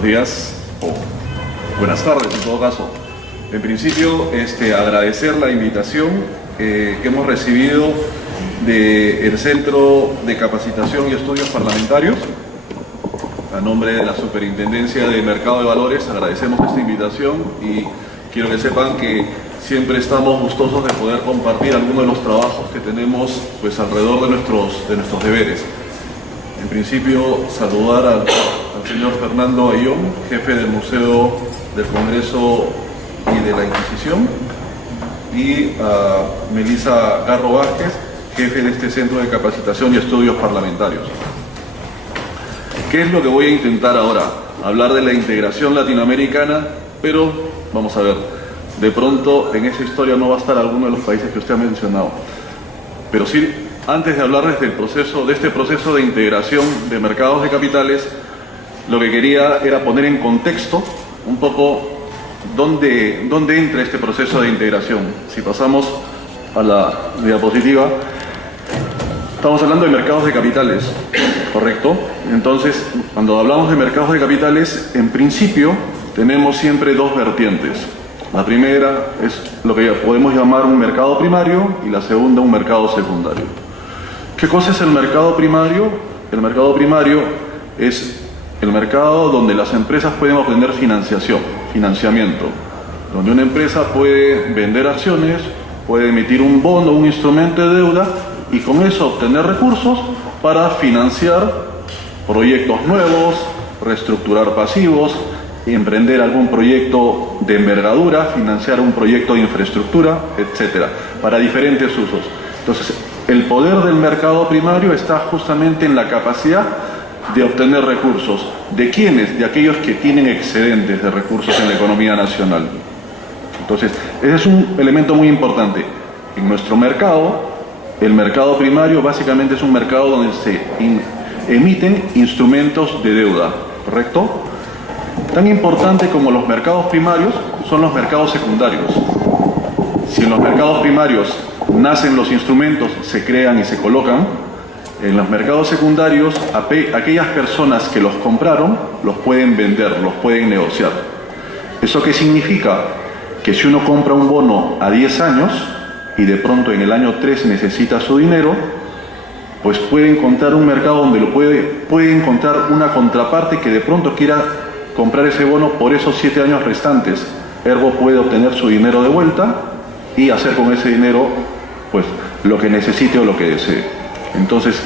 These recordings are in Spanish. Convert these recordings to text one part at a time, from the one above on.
buenos días o buenas tardes en todo caso. En principio, agradecer la invitación que hemos recibido del Centro de Capacitación y Estudios Parlamentarios. A nombre de la Superintendencia de Mercado de Valores, agradecemos esta invitación y quiero que sepan que siempre estamos gustosos de poder compartir algunos de los trabajos que tenemos pues, alrededor de nuestros deberes. En principio, saludar al señor Fernando Ayón, jefe del Museo del Congreso y de la Inquisición, y a Melissa Garro Vázquez, jefe de este Centro de Capacitación y Estudios Parlamentarios. ¿Qué es lo que voy a intentar ahora? Hablar de la integración latinoamericana, pero vamos a ver, de pronto en esa historia no va a estar alguno de los países que usted ha mencionado. Pero sí, antes de hablarles de este proceso de integración de mercados de capitales, lo que quería era poner en contexto un poco dónde entra este proceso de integración. Si pasamos a la diapositiva, estamos hablando de mercados de capitales, ¿correcto? Entonces, cuando hablamos de mercados de capitales, en principio tenemos siempre dos vertientes. La primera es lo que podemos llamar un mercado primario y la segunda un mercado secundario. ¿Qué cosa es el mercado primario? El mercado primario es el mercado donde las empresas pueden obtener financiamiento, donde una empresa puede vender acciones, puede emitir un bono, un instrumento de deuda y con eso obtener recursos para financiar proyectos nuevos, reestructurar pasivos, emprender algún proyecto de envergadura, financiar un proyecto de infraestructura, etcétera, para diferentes usos. Entonces, el poder del mercado primario está justamente en la capacidad de obtener recursos. ¿De quiénes? De aquellos que tienen excedentes de recursos en la economía nacional. Entonces, ese es un elemento muy importante. En nuestro mercado, el mercado primario básicamente es un mercado donde se emiten instrumentos de deuda, ¿correcto? Tan importante como los mercados primarios son los mercados secundarios. Si en los mercados primarios nacen los instrumentos, se crean y se colocan, en los mercados secundarios aquellas personas que los compraron los pueden vender, los pueden negociar. ¿Eso qué significa? Que si uno compra un bono a 10 años y de pronto en el año 3 necesita su dinero, pues puede encontrar un mercado donde puede encontrar una contraparte que de pronto quiera comprar ese bono por esos 7 años restantes. Ergo puede obtener su dinero de vuelta y hacer con ese dinero pues lo que necesite o lo que desee. Entonces,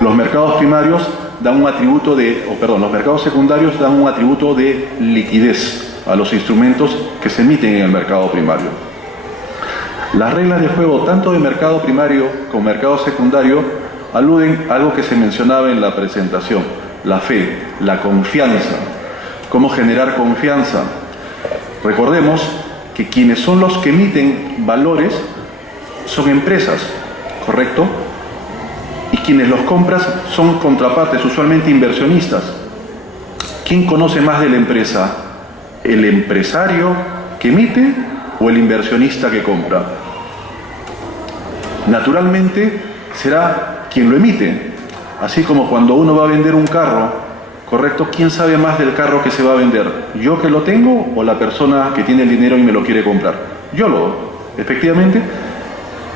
los mercados primarios dan un atributo los mercados secundarios dan un atributo de liquidez a los instrumentos que se emiten en el mercado primario. Las reglas de juego tanto de mercado primario como mercado secundario aluden a algo que se mencionaba en la presentación: la fe, la confianza. ¿Cómo generar confianza? Recordemos que quienes son los que emiten valores son empresas, ¿correcto? Y quienes los compran son contrapartes, usualmente inversionistas. ¿Quién conoce más de la empresa? ¿El empresario que emite o el inversionista que compra? Naturalmente será quien lo emite. Así como cuando uno va a vender un carro, ¿correcto? ¿Quién sabe más del carro que se va a vender? ¿Yo que lo tengo o la persona que tiene el dinero y me lo quiere comprar? Efectivamente,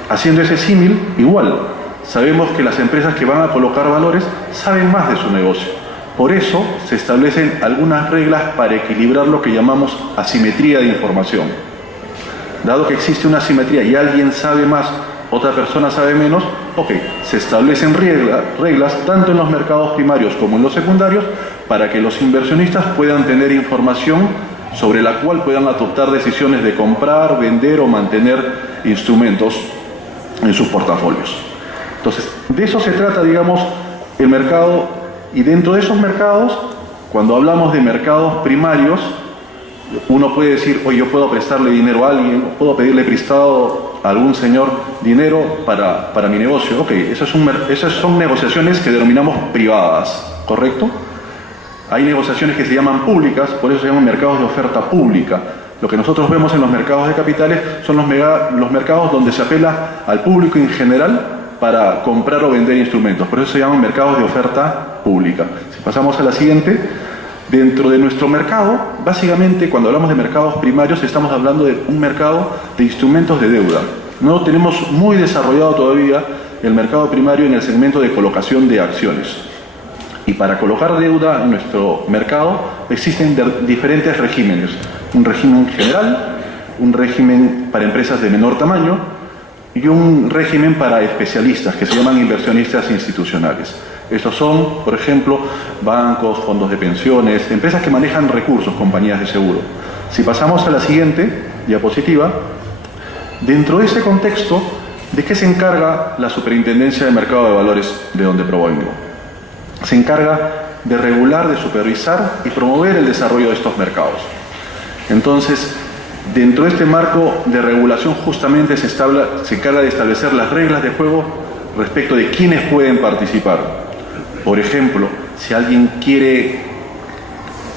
haciendo ese símil, igual. Sabemos que las empresas que van a colocar valores saben más de su negocio. Por eso se establecen algunas reglas para equilibrar lo que llamamos asimetría de información. Dado que existe una asimetría y alguien sabe más, otra persona sabe menos, se establecen reglas tanto en los mercados primarios como en los secundarios para que los inversionistas puedan tener información sobre la cual puedan adoptar decisiones de comprar, vender o mantener instrumentos en sus portafolios. Entonces, de eso se trata, digamos, el mercado, y dentro de esos mercados, cuando hablamos de mercados primarios, uno puede decir, oye, yo puedo prestarle dinero a alguien, puedo pedirle prestado a algún señor dinero para mi negocio. Esas son negociaciones que denominamos privadas, ¿correcto? Hay negociaciones que se llaman públicas, por eso se llaman mercados de oferta pública. Lo que nosotros vemos en los mercados de capitales son los mercados donde se apela al público en general para comprar o vender instrumentos. Por eso se llaman mercados de oferta pública. Si pasamos a la siguiente, Dentro de nuestro mercado, básicamente cuando hablamos de mercados primarios estamos hablando de un mercado de instrumentos de deuda. No tenemos muy desarrollado todavía el mercado primario en el segmento de colocación de acciones. Y para colocar deuda en nuestro mercado existen diferentes regímenes. Un régimen general, un régimen para empresas de menor tamaño y un régimen para especialistas que se llaman inversionistas institucionales. Estos son, por ejemplo, bancos, fondos de pensiones, empresas que manejan recursos, compañías de seguro. Si pasamos a la siguiente diapositiva, dentro de ese contexto, ¿de qué se encarga la Superintendencia de Mercado de Valores de donde provengo? Se encarga de regular, de supervisar y promover el desarrollo de estos mercados. Entonces, dentro de este marco de regulación justamente se encarga de establecer las reglas de juego respecto de quiénes pueden participar. Por ejemplo, si alguien quiere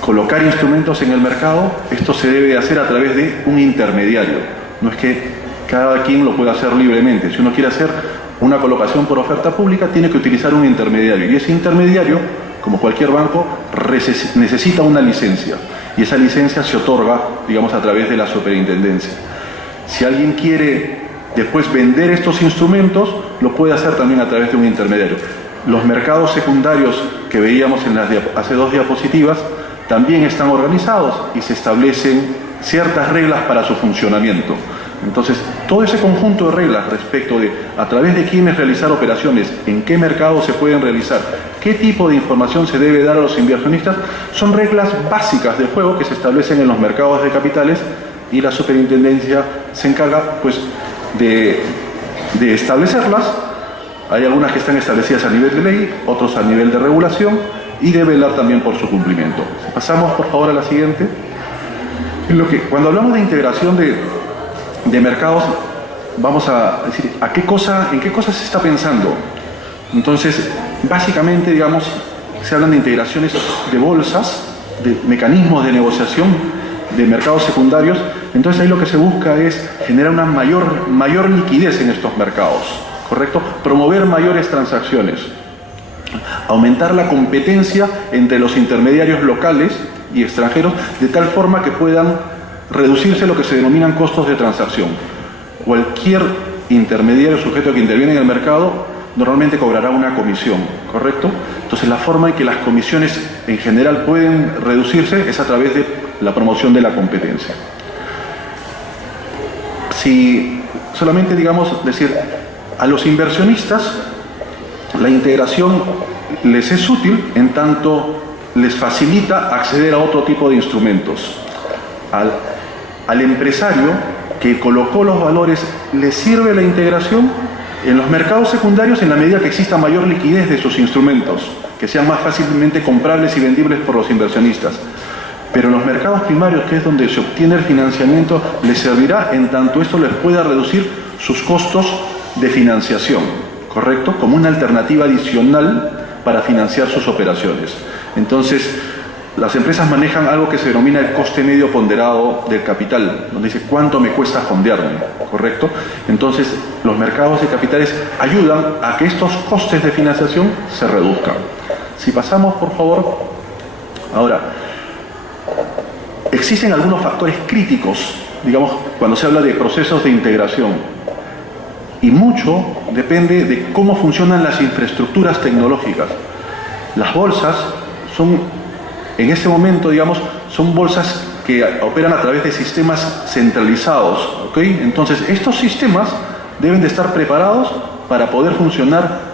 colocar instrumentos en el mercado, esto se debe hacer a través de un intermediario. No es que cada quien lo pueda hacer libremente. Si uno quiere hacer una colocación por oferta pública, tiene que utilizar un intermediario. Y ese intermediario, como cualquier banco, necesita una licencia. Y esa licencia se otorga, digamos, a través de la superintendencia. Si alguien quiere después vender estos instrumentos, lo puede hacer también a través de un intermediario. Los mercados secundarios que veíamos en hace 2 diapositivas también están organizados y se establecen ciertas reglas para su funcionamiento. Entonces, todo ese conjunto de reglas respecto de a través de quiénes realizar operaciones, en qué mercados se pueden realizar, qué tipo de información se debe dar a los inversionistas, son reglas básicas de juego que se establecen en los mercados de capitales y la superintendencia se encarga pues de establecerlas. Hay algunas que están establecidas a nivel de ley, otros a nivel de regulación y de velar también por su cumplimiento. Pasamos por favor a la siguiente. Cuando hablamos de integración de mercados, vamos a decir en qué cosas se está pensando. Entonces, básicamente, digamos, se hablan de integraciones de bolsas, de mecanismos de negociación de mercados secundarios. Entonces ahí lo que se busca es generar una mayor liquidez en estos mercados, ¿correcto? Promover mayores transacciones, aumentar la competencia entre los intermediarios locales y extranjeros de tal forma que puedan reducirse lo que se denominan costos de transacción. Cualquier intermediario sujeto que interviene en el mercado normalmente cobrará una comisión, ¿correcto? Entonces la forma en que las comisiones en general pueden reducirse es a través de la promoción de la competencia. Si solamente, digamos, decir, a los inversionistas la integración les es útil en tanto les facilita acceder a otro tipo de instrumentos. Al empresario que colocó los valores le sirve la integración en los mercados secundarios en la medida que exista mayor liquidez de sus instrumentos, que sean más fácilmente comprables y vendibles por los inversionistas. Pero en los mercados primarios, que es donde se obtiene el financiamiento, les servirá en tanto esto les pueda reducir sus costos de financiación, ¿correcto? Como una alternativa adicional para financiar sus operaciones. Entonces, las empresas manejan algo que se denomina el coste medio ponderado del capital, donde dice cuánto me cuesta fondearme, ¿correcto? Entonces, los mercados de capitales ayudan a que estos costes de financiación se reduzcan. Si pasamos, por favor. Ahora, existen algunos factores críticos, digamos, cuando se habla de procesos de integración, y mucho depende de cómo funcionan las infraestructuras tecnológicas. Las bolsas son, en este momento, digamos, son bolsas que operan a través de sistemas centralizados, ¿ok? Entonces, estos sistemas deben de estar preparados para poder funcionar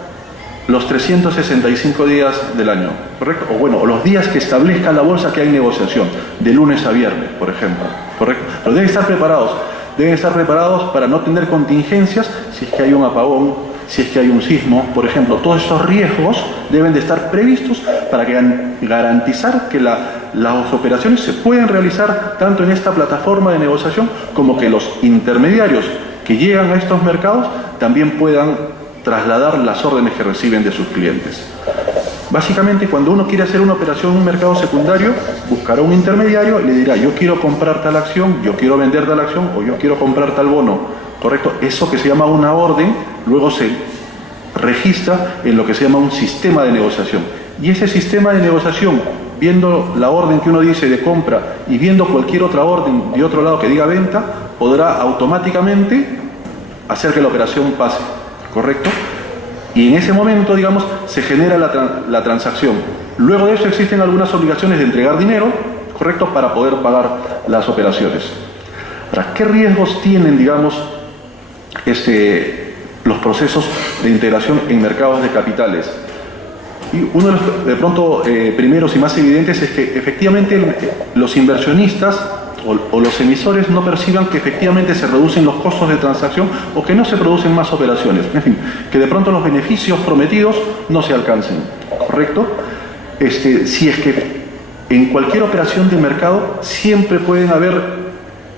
los 365 días del año, ¿correcto? O bueno, los días que establezca la bolsa que hay negociación, de lunes a viernes, por ejemplo, ¿correcto? Pero deben estar preparados para no tener contingencias si es que hay un apagón, si es que hay un sismo, por ejemplo. Todos estos riesgos deben de estar previstos para garantizar que las operaciones se pueden realizar tanto en esta plataforma de negociación como que los intermediarios que llegan a estos mercados también puedan trasladar las órdenes que reciben de sus clientes. Básicamente, cuando uno quiere hacer una operación en un mercado secundario, buscará un intermediario y le dirá, yo quiero comprar tal acción, yo quiero vender tal acción o yo quiero comprar tal bono, ¿correcto? Eso que se llama una orden, luego se registra en lo que se llama un sistema de negociación. Y ese sistema de negociación viendo la orden que uno dice de compra y viendo cualquier otra orden de otro lado que diga venta, podrá automáticamente hacer que la operación pase, ¿correcto? Y en ese momento, digamos, se genera la transacción. Luego de eso existen algunas obligaciones de entregar dinero, ¿correcto?, para poder pagar las operaciones. Ahora, ¿qué riesgos tienen, digamos, los procesos de integración en mercados de capitales? Y uno de los, de pronto, primeros y más evidentes es que efectivamente los inversionistas o los emisores no perciban que efectivamente se reducen los costos de transacción o que no se producen más operaciones. En fin, que de pronto los beneficios prometidos no se alcancen, ¿correcto? Si es que en cualquier operación de mercado siempre pueden haber,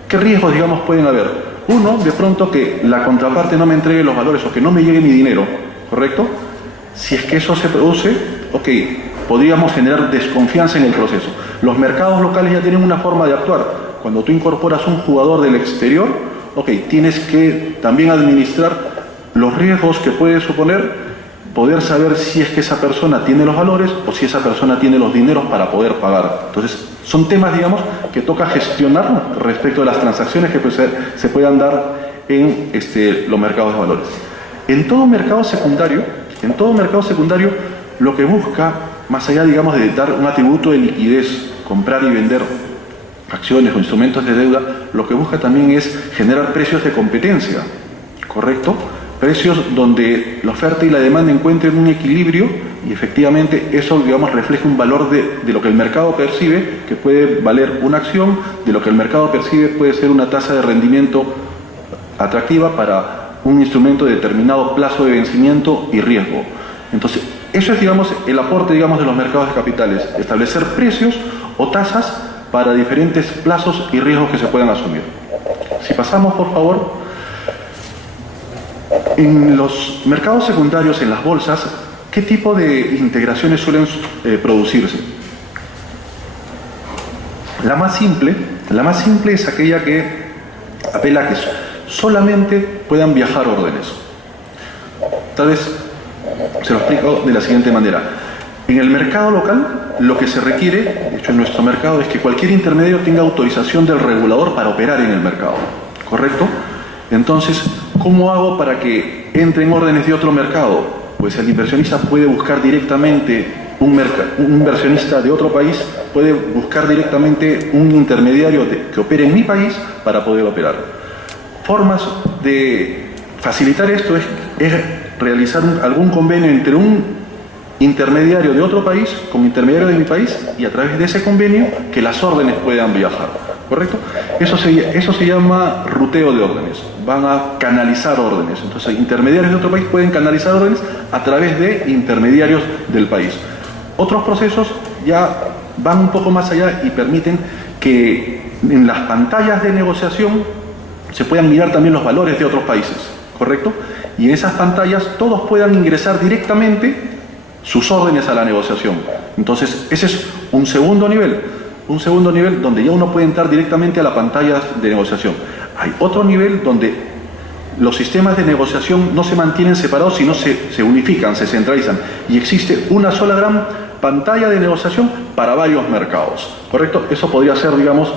¿qué riesgos, digamos, pueden haber? Uno, de pronto que la contraparte no me entregue los valores o que no me llegue mi dinero, ¿correcto? Si es que eso se produce, ok, podríamos generar desconfianza en el proceso. Los mercados locales ya tienen una forma de actuar. Cuando tú incorporas un jugador del exterior, ok, tienes que también administrar los riesgos que puede suponer poder saber si es que esa persona tiene los valores o si esa persona tiene los dineros para poder pagar. Entonces, son temas, digamos, que toca gestionar respecto de las transacciones que se puedan dar en los mercados de valores. En todo mercado secundario, lo que busca, más allá, digamos, de dar un atributo de liquidez, comprar y vender acciones o instrumentos de deuda, lo que busca también es generar precios de competencia, ¿correcto? Precios donde la oferta y la demanda encuentren un equilibrio y efectivamente eso, digamos, refleja un valor de lo que el mercado percibe, que puede valer una acción, de lo que el mercado percibe puede ser una tasa de rendimiento atractiva para un instrumento de determinado plazo de vencimiento y riesgo. Entonces, eso es, digamos, el aporte, digamos, de los mercados de capitales, establecer precios o tasas para diferentes plazos y riesgos que se puedan asumir. Si pasamos, por favor, en los mercados secundarios, en las bolsas, ¿qué tipo de integraciones suelen producirse? La más simple es aquella que apela a que solamente puedan viajar órdenes. Tal vez se lo explico de la siguiente manera. En el mercado local, lo que se requiere, de hecho en nuestro mercado, es que cualquier intermediario tenga autorización del regulador para operar en el mercado, ¿correcto? Entonces, ¿cómo hago para que entren órdenes de otro mercado? Pues el inversionista puede buscar directamente un inversionista de otro país, puede buscar directamente un intermediario que opere en mi país para poder operar. Formas de facilitar esto es realizar algún convenio entre un intermediario de otro país con intermediario de mi país y a través de ese convenio que las órdenes puedan viajar, ¿correcto? Eso se llama ruteo de órdenes, van a canalizar órdenes. Entonces, intermediarios de otro país pueden canalizar órdenes a través de intermediarios del país. Otros procesos ya van un poco más allá y permiten que en las pantallas de negociación se puedan mirar también los valores de otros países, ¿correcto? Y en esas pantallas todos puedan ingresar directamente sus órdenes a la negociación. Entonces, ese es un segundo nivel donde ya uno puede entrar directamente a la pantalla de negociación. Hay otro nivel donde los sistemas de negociación no se mantienen separados, sino se unifican, se centralizan, y existe una sola gran pantalla de negociación para varios mercados, ¿correcto? Eso podría ser, digamos,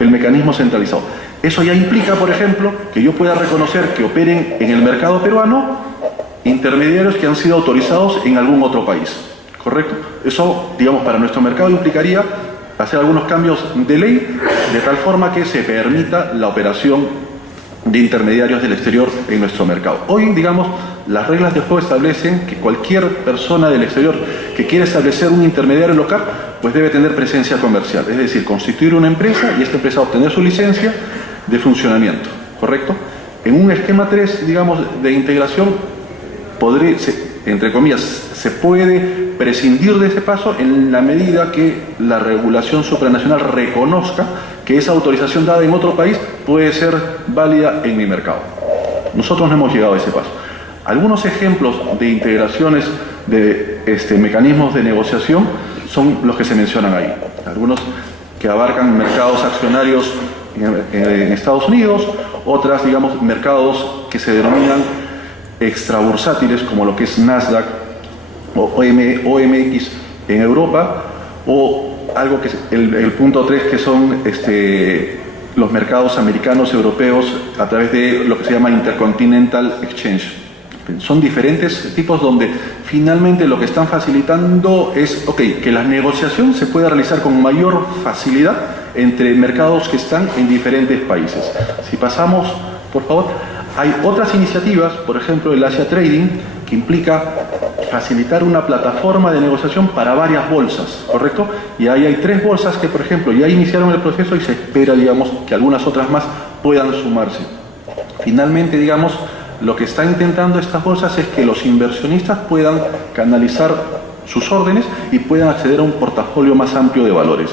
el mecanismo centralizado. Eso ya implica, por ejemplo, que yo pueda reconocer que operen en el mercado peruano intermediarios que han sido autorizados en algún otro país, ¿correcto? Eso, digamos, para nuestro mercado implicaría hacer algunos cambios de ley de tal forma que se permita la operación de intermediarios del exterior en nuestro mercado. Hoy, digamos, las reglas de juego establecen que cualquier persona del exterior que quiera establecer un intermediario local, pues debe tener presencia comercial, es decir, constituir una empresa y esta empresa obtener su licencia de funcionamiento, ¿correcto? En un esquema 3, digamos, de integración, entre comillas, se puede prescindir de ese paso en la medida que la regulación supranacional reconozca que esa autorización dada en otro país puede ser válida en mi mercado. Nosotros no hemos llegado a ese paso. Algunos ejemplos de integraciones de mecanismos de negociación son los que se mencionan ahí. Algunos que abarcan mercados accionarios en Estados Unidos, otras, digamos, mercados que se denominan extrabursátiles, como lo que es Nasdaq o OMX en Europa, o algo que es el punto 3, que son los mercados americanos, europeos, a través de lo que se llama Intercontinental Exchange. Son diferentes tipos donde finalmente lo que están facilitando es que la negociación se pueda realizar con mayor facilidad entre mercados que están en diferentes países. Si pasamos, por favor, hay otras iniciativas, por ejemplo el Asia Trading, que implica facilitar una plataforma de negociación para varias bolsas, ¿correcto? Y ahí hay 3 bolsas que, por ejemplo, ya iniciaron el proceso y se espera, digamos, que algunas otras más puedan sumarse. Finalmente, digamos, lo que están intentando estas bolsas es que los inversionistas puedan canalizar sus órdenes y puedan acceder a un portafolio más amplio de valores.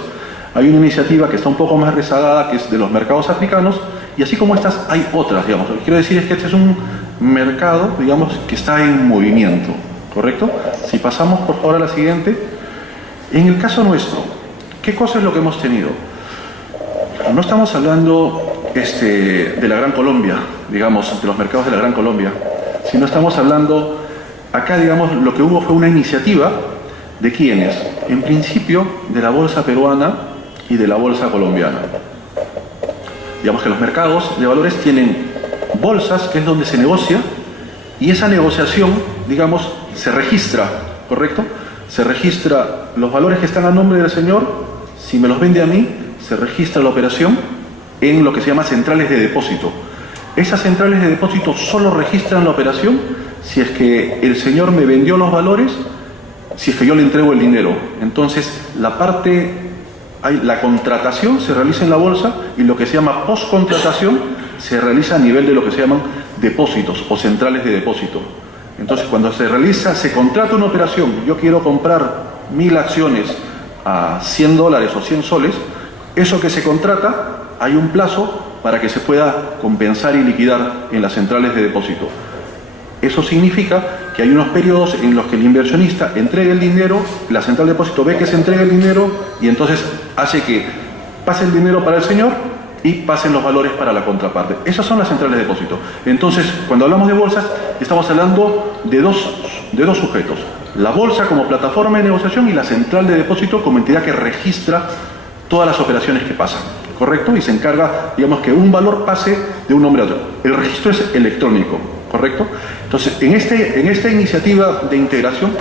Hay una iniciativa que está un poco más rezagada, que es de los mercados africanos, y así como estas hay otras, digamos. Lo que quiero decir es que este es un mercado, digamos, que está en movimiento, ¿correcto? Si pasamos, por favor, a la siguiente. En el caso nuestro, ¿qué cosa es lo que hemos tenido? No estamos hablando de la Gran Colombia, digamos, de los mercados de la Gran Colombia, sino estamos hablando, acá, digamos, lo que hubo fue una iniciativa de ¿quiénes? En principio, de la bolsa peruana y de la bolsa colombiana. Digamos que los mercados de valores tienen bolsas, que es donde se negocia, y esa negociación, digamos, se registra, ¿correcto? Se registra los valores que están a nombre del señor, si me los vende a mí, se registra la operación en lo que se llama centrales de depósito. Esas centrales de depósito solo registran la operación si es que el señor me vendió los valores, si es que yo le entrego el dinero. Entonces, la contratación se realiza en la bolsa y lo que se llama postcontratación se realiza a nivel de lo que se llaman depósitos o centrales de depósito. Entonces, cuando se contrata una operación, yo quiero comprar 1000 acciones a $100 o 100 soles, eso que se contrata, hay un plazo para que se pueda compensar y liquidar en las centrales de depósito. Eso significa que hay unos periodos en los que el inversionista entrega el dinero, la central de depósito ve que se entrega el dinero y entonces hace que pase el dinero para el señor y pasen los valores para la contraparte. Esas son las centrales de depósito. Entonces, cuando hablamos de bolsas, estamos hablando de dos sujetos. La bolsa como plataforma de negociación y la central de depósito como entidad que registra todas las operaciones que pasan, ¿correcto? Y se encarga, digamos, que un valor pase de un nombre a otro. El registro es electrónico, ¿correcto? Entonces, en esta iniciativa de integración,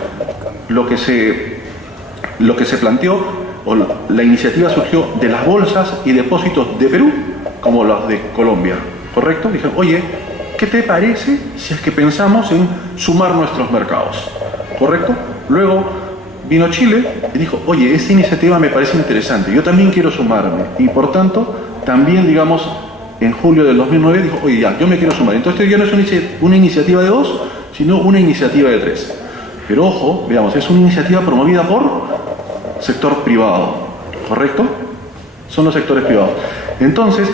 lo que se planteó, o la iniciativa surgió de las bolsas y depósitos de Perú, como las de Colombia, ¿correcto? Dijeron, oye, ¿qué te parece si es que pensamos en sumar nuestros mercados? ¿Correcto? Luego vino Chile y dijo, oye, esta iniciativa me parece interesante, yo también quiero sumarme. Y por tanto, también, digamos, en julio del 2009 dijo, oye, ya, yo me quiero sumar. Entonces ya no es una iniciativa de 2, sino una iniciativa de 3. Pero ojo, veamos, es una iniciativa promovida por sector privado, ¿correcto? Son los sectores privados. Entonces,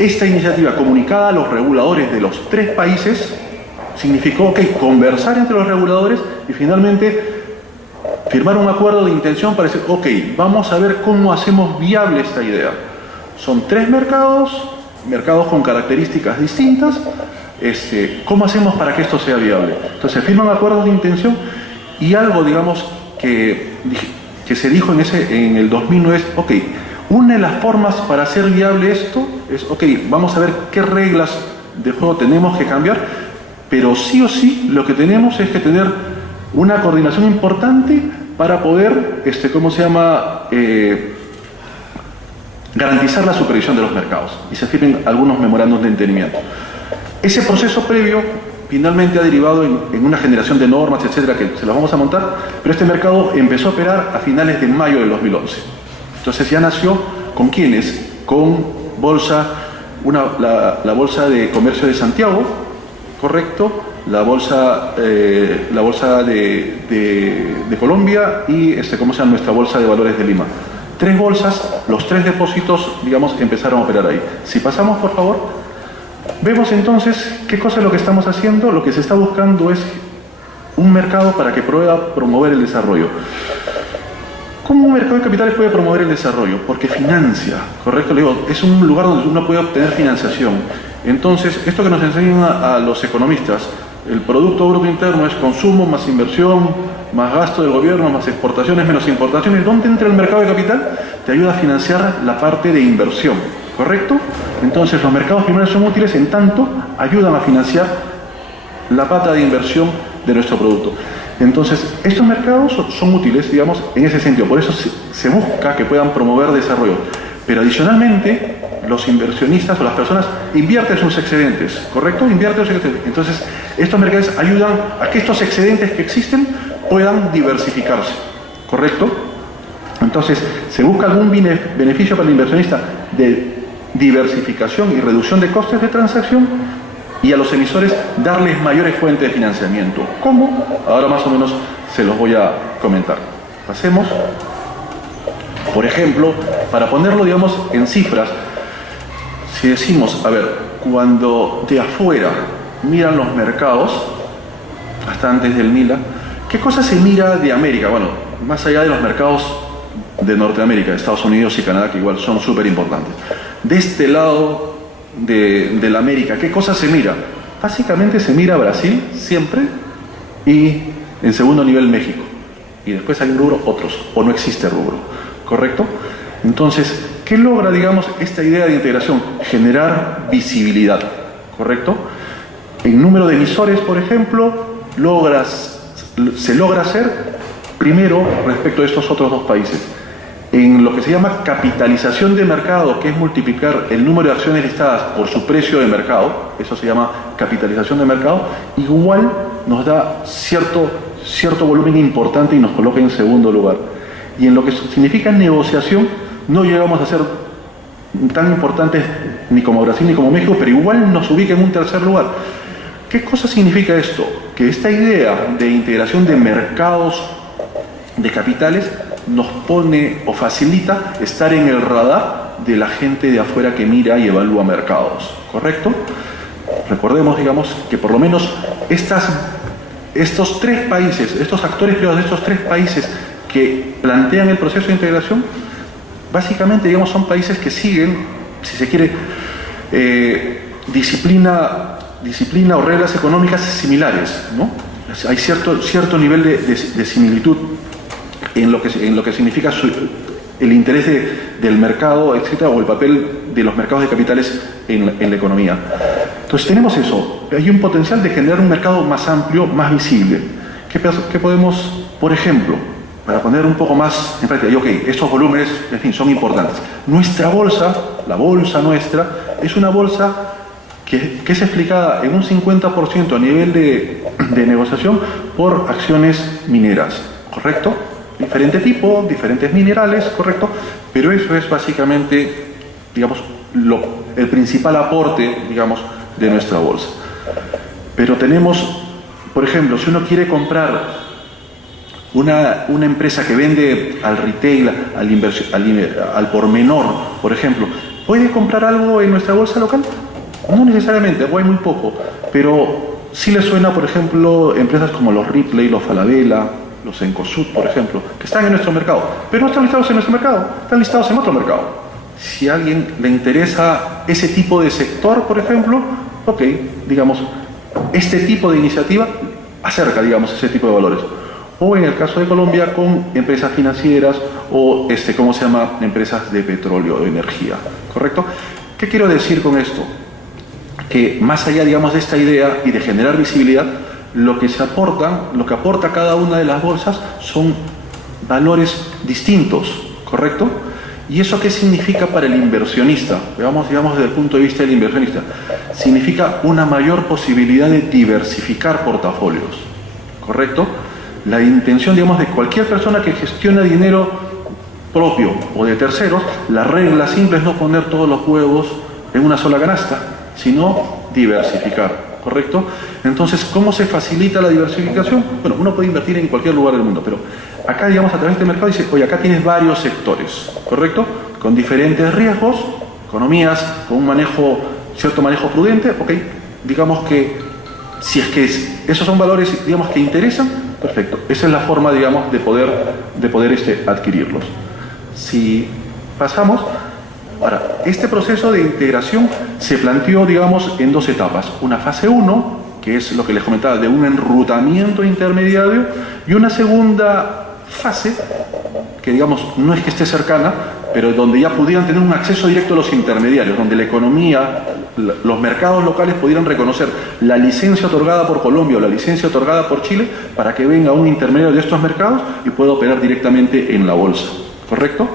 esta iniciativa comunicada a los reguladores de los 3 países significó, conversar entre los reguladores y finalmente firmar un acuerdo de intención para decir, vamos a ver cómo hacemos viable esta idea. Son 3 mercados con características distintas, ¿cómo hacemos para que esto sea viable? Entonces firman acuerdos de intención y algo, digamos, que se dijo en el 2009 es, una de las formas para hacer viable esto es, vamos a ver qué reglas de juego tenemos que cambiar, pero sí o sí lo que tenemos es que tener una coordinación importante para poder, garantizar la supervisión de los mercados. Y se firmen algunos memorandos de entendimiento. Ese proceso previo finalmente ha derivado en una generación de normas, etcétera, que se las vamos a montar, pero este mercado empezó a operar a finales de mayo del 2011. Entonces ya nació, ¿con quiénes? Con la Bolsa de Comercio de Santiago, ¿correcto? La bolsa de Colombia y nuestra Bolsa de Valores de Lima. 3 bolsas, los 3 depósitos, digamos, empezaron a operar ahí. Si pasamos, por favor, vemos entonces qué cosa es lo que estamos haciendo. Lo que se está buscando es un mercado para que pueda promover el desarrollo. ¿Cómo un mercado de capitales puede promover el desarrollo? Porque financia, ¿correcto? Le digo, es un lugar donde uno puede obtener financiación. Entonces, esto que nos enseñan a los economistas, El Producto Bruto Interno es consumo más inversión, más gasto del gobierno, más exportaciones, menos importaciones. ¿Dónde entra el mercado de capital? Te ayuda a financiar la parte de inversión, ¿correcto? Entonces los mercados primarios son útiles en tanto ayudan a financiar la pata de inversión de nuestro producto. Entonces, estos mercados son útiles, digamos, en ese sentido. Por eso se busca que puedan promover desarrollo. Pero adicionalmente, los inversionistas o las personas invierten sus excedentes, ¿correcto? Invierten sus excedentes. Entonces, estos mercados ayudan a que estos excedentes que existen puedan diversificarse, ¿correcto? Entonces, se busca algún beneficio para el inversionista de diversificación y reducción de costes de transacción, y a los emisores darles mayores fuentes de financiamiento. ¿Cómo? Ahora más o menos se los voy a comentar. Pasemos. Por ejemplo, para ponerlo, digamos, en cifras, si decimos, a ver, cuando de afuera miran los mercados, hasta antes del MILA, ¿qué cosa se mira de América? Bueno, más allá de los mercados de Norteamérica, Estados Unidos y Canadá, que igual son súper importantes. De este lado de la América, ¿qué cosa se mira? Básicamente se mira Brasil siempre y en segundo nivel México. Y después hay un rubro, otros, o no existe rubro, ¿correcto? Entonces, ¿qué logra, digamos, esta idea de integración? Generar visibilidad, ¿correcto? En número de emisores, por ejemplo, se logra hacer primero respecto a estos otros dos países. En lo que se llama capitalización de mercado, que es multiplicar el número de acciones listadas por su precio de mercado, eso se llama capitalización de mercado, igual nos da cierto volumen importante y nos coloca en segundo lugar. Y en lo que significa negociación, no llegamos a ser tan importantes ni como Brasil ni como México, pero igual nos ubica en un tercer lugar. ¿Qué cosa significa esto? Que esta idea de integración de mercados de capitales nos pone o facilita estar en el radar de la gente de afuera que mira y evalúa mercados, ¿correcto? Recordemos, digamos, que por lo menos estos tres países, estos actores privados de estos tres países que plantean el proceso de integración, básicamente, digamos, son países que siguen, si se quiere, disciplina o reglas económicas similares, ¿no? Hay cierto nivel de similitud en lo que significa el interés del mercado, etcétera, o el papel de los mercados de capitales en la economía. Entonces tenemos eso, hay un potencial de generar un mercado más amplio, más visible. ¿Qué podemos, por ejemplo, para poner un poco más en práctica, y ok, estos volúmenes, en fin, son importantes. Nuestra bolsa, la bolsa nuestra, es una bolsa que es explicada en un 50% a nivel de negociación por acciones mineras, ¿correcto? Diferente tipo, diferentes minerales, ¿correcto? Pero eso es básicamente, digamos, el principal aporte, digamos, de nuestra bolsa. Pero tenemos, por ejemplo, si uno quiere comprar una empresa que vende al retail, al por menor, por ejemplo, ¿puede comprar algo en nuestra bolsa local? No necesariamente, o hay muy poco, pero sí le suena, por ejemplo, empresas como los Ripley, los Falabella, los Encosud, por ejemplo, que están en nuestro mercado, pero no están listados en nuestro mercado, están listados en otro mercado. Si a alguien le interesa ese tipo de sector, por ejemplo, ok, digamos, este tipo de iniciativa acerca, digamos, ese tipo de valores. O en el caso de Colombia, con empresas financieras o, ¿cómo se llama?, empresas de petróleo o de energía, ¿correcto? ¿Qué quiero decir con esto? Que más allá, digamos, de esta idea y de generar visibilidad, lo que aporta cada una de las bolsas son valores distintos, ¿correcto? ¿Y eso qué significa para el inversionista? Veamos, digamos, desde el punto de vista del inversionista. Significa una mayor posibilidad de diversificar portafolios, ¿correcto? La intención, digamos, de cualquier persona que gestiona dinero propio o de terceros, la regla simple es no poner todos los huevos en una sola canasta, sino diversificar, ¿correcto? Entonces, ¿cómo se facilita la diversificación? Bueno, uno puede invertir en cualquier lugar del mundo, pero acá, digamos, a través de este mercado dice, oye, acá tienes varios sectores, ¿correcto? Con diferentes riesgos, economías con un cierto manejo prudente, ok, digamos que si es que esos son valores, digamos, que interesan, perfecto. Esa es la forma, digamos, de poder adquirirlos. Si pasamos, ahora, este proceso de integración se planteó, digamos, en dos etapas. Una fase 1, que es lo que les comentaba, de un enrutamiento intermediario, y una segunda fase, que digamos no es que esté cercana, pero donde ya pudieran tener un acceso directo a los intermediarios, donde la economía, los mercados locales pudieran reconocer la licencia otorgada por Colombia o la licencia otorgada por Chile para que venga un intermediario de estos mercados y pueda operar directamente en la bolsa, ¿correcto?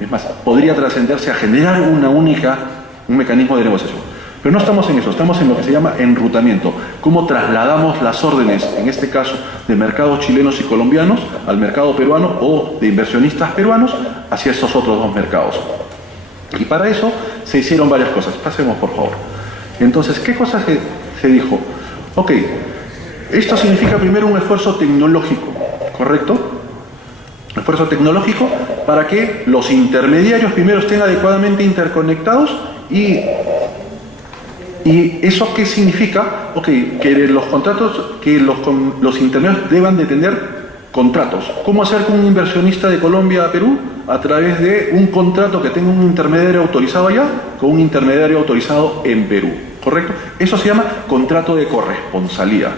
Es más, podría trascenderse a generar un mecanismo de negociación. Pero no estamos en eso, estamos en lo que se llama enrutamiento. Cómo trasladamos las órdenes, en este caso, de mercados chilenos y colombianos al mercado peruano o de inversionistas peruanos hacia estos otros dos mercados. Y para eso se hicieron varias cosas. Pasemos, por favor. Entonces, ¿qué cosas se dijo? Ok, esto significa primero un esfuerzo tecnológico, ¿correcto? Esfuerzo tecnológico para que los intermediarios primero estén adecuadamente interconectados ¿Y eso qué significa? Ok, que los contratos, que los intermediarios deban de tener contratos. ¿Cómo hacer con un inversionista de Colombia a Perú? A través de un contrato que tenga un intermediario autorizado allá con un intermediario autorizado en Perú, ¿correcto? Eso se llama contrato de corresponsalía,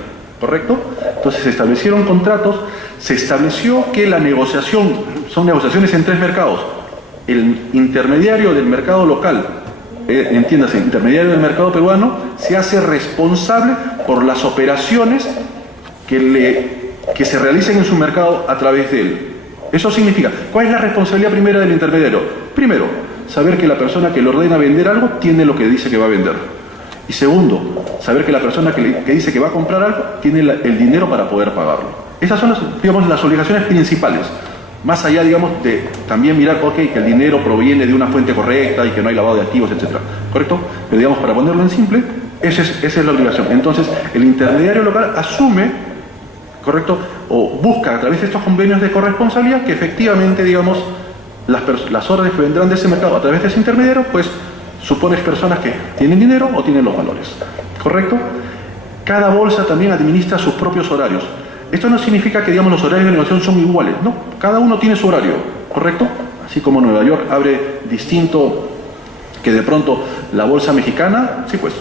¿correcto? Entonces se establecieron contratos, se estableció que la negociación, son negociaciones en tres mercados. El intermediario del mercado local, entiéndase, intermediario del mercado peruano, se hace responsable por las operaciones que se realicen en su mercado a través de él. Eso significa, ¿cuál es la responsabilidad primera del intermediario? Primero, saber que la persona que le ordena vender algo tiene lo que dice que va a vender. Y segundo, saber que la persona que dice que va a comprar algo tiene el dinero para poder pagarlo. Esas son las obligaciones principales. Más allá, digamos, de también mirar, ok, que el dinero proviene de una fuente correcta y que no hay lavado de activos, etc. ¿Correcto? Pero digamos, para ponerlo en simple, esa es la obligación. Entonces, el intermediario local asume, ¿correcto? O busca a través de estos convenios de corresponsabilidad que efectivamente, digamos, las órdenes que vendrán de ese mercado a través de ese intermediario, pues supones personas que tienen dinero o tienen los valores. ¿Correcto? Cada bolsa también administra sus propios horarios. Esto no significa que, digamos, los horarios de negociación son iguales, ¿no? Cada uno tiene su horario, ¿correcto? Así como Nueva York abre distinto que de pronto la bolsa mexicana, sí, pues,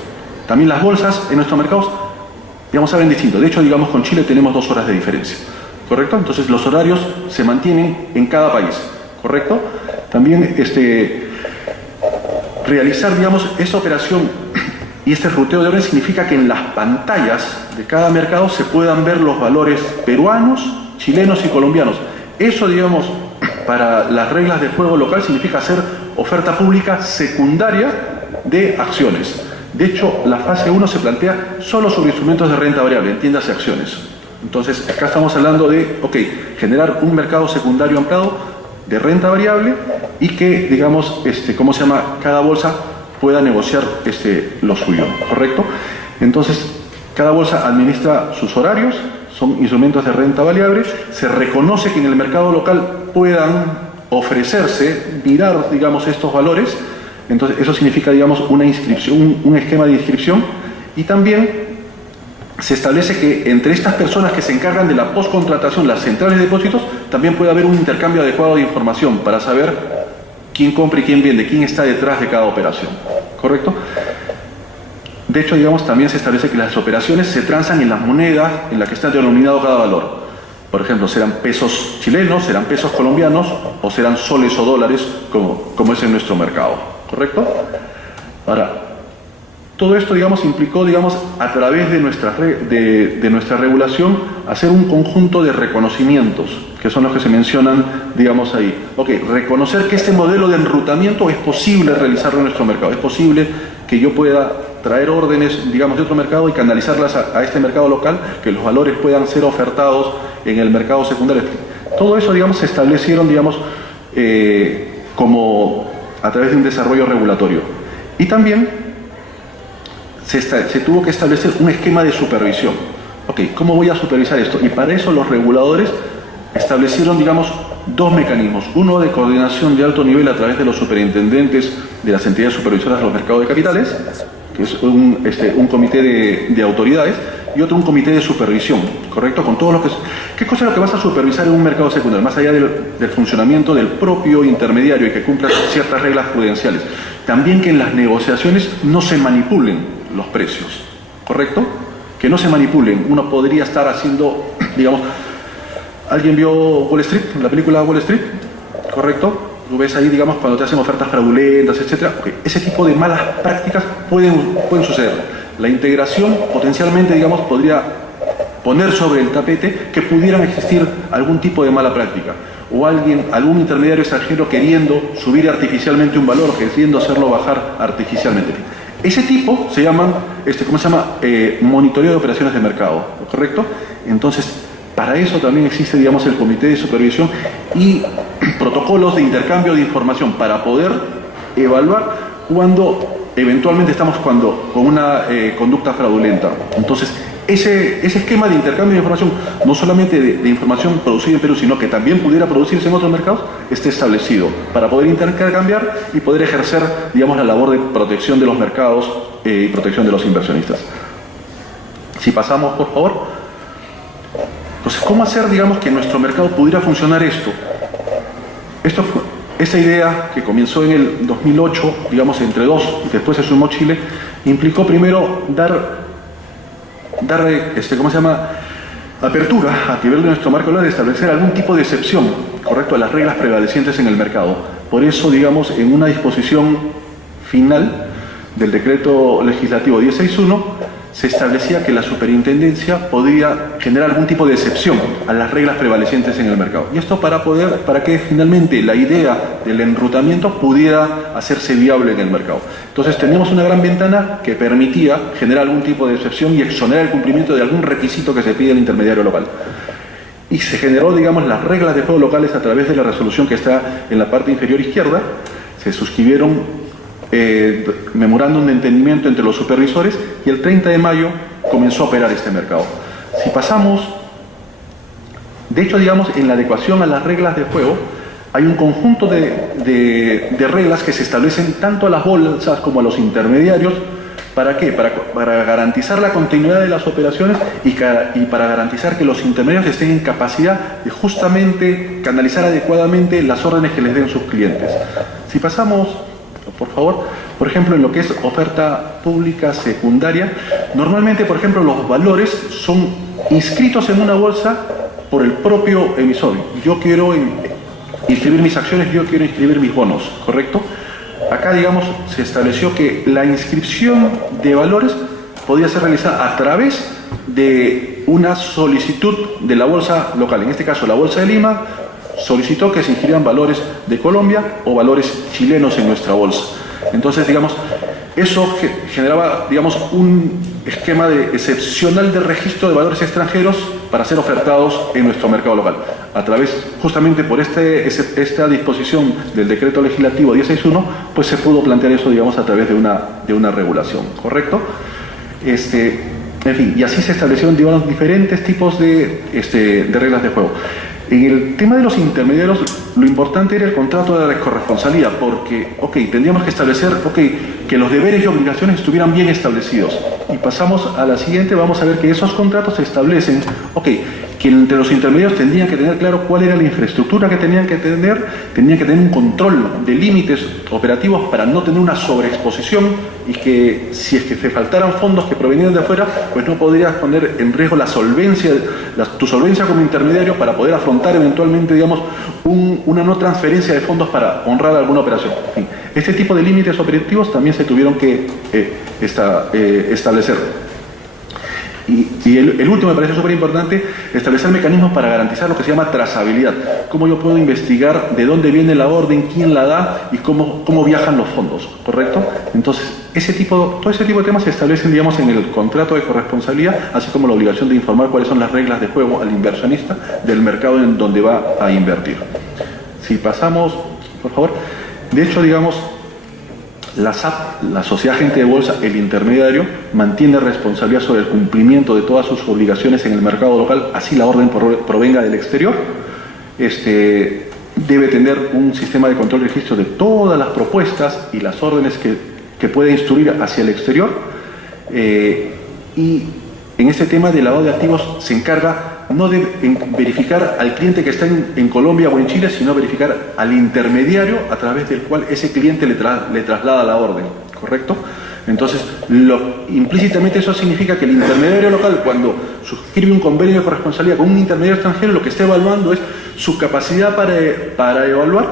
también las bolsas en nuestros mercados, digamos, abren distinto. De hecho, digamos, con Chile tenemos 2 horas de diferencia, ¿correcto? Entonces los horarios se mantienen en cada país, ¿correcto? También realizar, digamos, esa operación y este ruteo de órdenes significa que en las pantallas de cada mercado se puedan ver los valores peruanos, chilenos y colombianos. Eso, digamos, para las reglas de juego local significa hacer oferta pública secundaria de acciones. De hecho, la fase 1 se plantea solo sobre instrumentos de renta variable, entiéndase acciones. Entonces, acá estamos hablando de, ok, generar un mercado secundario ampliado de renta variable y que, digamos, ¿cómo se llama? Cada bolsa pueda negociar lo suyo, ¿correcto? Entonces, cada bolsa administra sus horarios, son instrumentos de renta variable, se reconoce que en el mercado local puedan ofrecerse, mirar, digamos, estos valores. Entonces, eso significa, digamos, una inscripción, un esquema de inscripción, y también se establece que entre estas personas que se encargan de la postcontratación, las centrales de depósitos, también puede haber un intercambio adecuado de información para saber quién compra y quién vende, quién está detrás de cada operación, ¿correcto? De hecho, digamos, también se establece que las operaciones se transan en las monedas en las que está denominado cada valor. Por ejemplo, serán pesos chilenos, serán pesos colombianos o serán soles o dólares, como es en nuestro mercado, ¿correcto? Ahora, todo esto, digamos, implicó, digamos, a través de nuestra regulación, hacer un conjunto de reconocimientos, que son los que se mencionan, digamos, ahí. Ok, reconocer que este modelo de enrutamiento es posible realizarlo en nuestro mercado, es posible que yo pueda traer órdenes, digamos, de otro mercado y canalizarlas a este mercado local, que los valores puedan ser ofertados en el mercado secundario. Todo eso, digamos, se establecieron, digamos, como a través de un desarrollo regulatorio. Y también se tuvo que establecer un esquema de supervisión. Ok, ¿cómo voy a supervisar esto? Y para eso los reguladores establecieron, digamos, 2 mecanismos. Uno de coordinación de alto nivel a través de los superintendentes de las entidades supervisoras de los mercados de capitales, que es un comité de autoridades, y otro un comité de supervisión, ¿correcto? Con todo lo que ¿qué cosa es lo que vas a supervisar en un mercado secundario? Más allá del funcionamiento del propio intermediario y que cumpla ciertas reglas prudenciales. También que en las negociaciones no se manipulen los precios, ¿correcto? que no se manipulen. Uno podría estar haciendo, digamos, ¿alguien vio Wall Street, la película Wall Street? ¿Correcto? Tú ves ahí, digamos, cuando te hacen ofertas fraudulentas, etc. Okay. Ese tipo de malas prácticas pueden suceder. La integración potencialmente, digamos, podría poner sobre el tapete que pudieran existir algún tipo de mala práctica. O algún intermediario extranjero queriendo subir artificialmente un valor, queriendo hacerlo bajar artificialmente. Ese tipo se llaman, ¿cómo se llama? Monitoreo de operaciones de mercado, ¿correcto? Entonces, para eso también existe, digamos, el comité de supervisión y protocolos de intercambio de información para poder evaluar cuando eventualmente estamos con una conducta fraudulenta. Entonces, ese esquema de intercambio de información, no solamente de información producida en Perú, sino que también pudiera producirse en otros mercados, esté establecido para poder intercambiar y poder ejercer, digamos, la labor de protección de los mercados y protección de los inversionistas. Si pasamos, por favor. Entonces, ¿cómo hacer, digamos, que nuestro mercado pudiera funcionar esto? Esta idea que comenzó en el 2008, digamos, entre dos, y después se sumó Chile, implicó primero dar ¿cómo se llama? Apertura a nivel de nuestro marco legal de establecer algún tipo de excepción, correcto, a las reglas prevalecientes en el mercado. Por eso, digamos, en una disposición final del decreto legislativo 1061, se establecía que la superintendencia podría generar algún tipo de excepción a las reglas prevalecientes en el mercado. Y esto para que finalmente la idea del enrutamiento pudiera hacerse viable en el mercado. Entonces teníamos una gran ventana que permitía generar algún tipo de excepción y exonerar el cumplimiento de algún requisito que se pide al intermediario local. Y se generó, digamos, las reglas de juego locales a través de la resolución que está en la parte inferior izquierda. Se suscribieron memorándum de entendimiento entre los supervisores y el 30 de mayo comenzó a operar este mercado. Si pasamos, de hecho, digamos, en la adecuación a las reglas de juego hay un conjunto de reglas que se establecen tanto a las bolsas como a los intermediarios. ¿Para qué? Para garantizar la continuidad de las operaciones y para garantizar que los intermediarios estén en capacidad de justamente canalizar adecuadamente las órdenes que les den sus clientes. Si pasamos, por favor, por ejemplo, en lo que es oferta pública secundaria, normalmente, por ejemplo, los valores son inscritos en una bolsa por el propio emisor. Yo quiero inscribir mis acciones, yo quiero inscribir mis bonos, ¿correcto? Acá, digamos, se estableció que la inscripción de valores podía ser realizada a través de una solicitud de la bolsa local. En este caso, la Bolsa de Lima solicitó que se inscribieran valores de Colombia o valores chilenos en nuestra bolsa. Entonces, digamos, eso generaba, digamos, un esquema excepcional de registro de valores extranjeros para ser ofertados en nuestro mercado local. A través, justamente por esta disposición del decreto legislativo 1061, pues se pudo plantear eso, digamos, a través de una regulación, ¿correcto? En fin, y así se establecieron, digamos, diferentes tipos de reglas de juego. En el tema de los intermediarios, lo importante era el contrato de corresponsabilidad, porque, tendríamos que establecer, que los deberes y obligaciones estuvieran bien establecidos. Y pasamos a la siguiente, vamos a ver que esos contratos se establecen, que entre los intermediarios tendrían que tener claro cuál era la infraestructura que tenían que tener un control de límites operativos para no tener una sobreexposición y que si es que te faltaran fondos que provenían de afuera, pues no podrías poner en riesgo tu solvencia como intermediario para poder afrontar eventualmente, digamos, una no transferencia de fondos para honrar alguna operación. En fin, este tipo de límites operativos también se tuvieron que establecer. Y el último me parece súper importante, establecer mecanismos para garantizar lo que se llama trazabilidad. Cómo yo puedo investigar de dónde viene la orden, quién la da y cómo viajan los fondos, ¿correcto? Entonces, todo ese tipo de temas se establecen, digamos, en el contrato de corresponsabilidad, así como la obligación de informar cuáles son las reglas de juego al inversionista del mercado en donde va a invertir. Si pasamos, por favor, de hecho, digamos, la SAP, la Sociedad Agente de Bolsa, el intermediario, mantiene responsabilidad sobre el cumplimiento de todas sus obligaciones en el mercado local, así la orden provenga del exterior. Debe tener un sistema de control y registro de todas las propuestas y las órdenes que puede instruir hacia el exterior. Y en este tema de lavado de activos se encarga no de verificar al cliente que está en Colombia o en Chile, sino verificar al intermediario a través del cual ese cliente le traslada la orden, ¿correcto? Entonces, implícitamente eso significa que el intermediario local, cuando suscribe un convenio de corresponsabilidad con un intermediario extranjero, lo que está evaluando es su capacidad para evaluar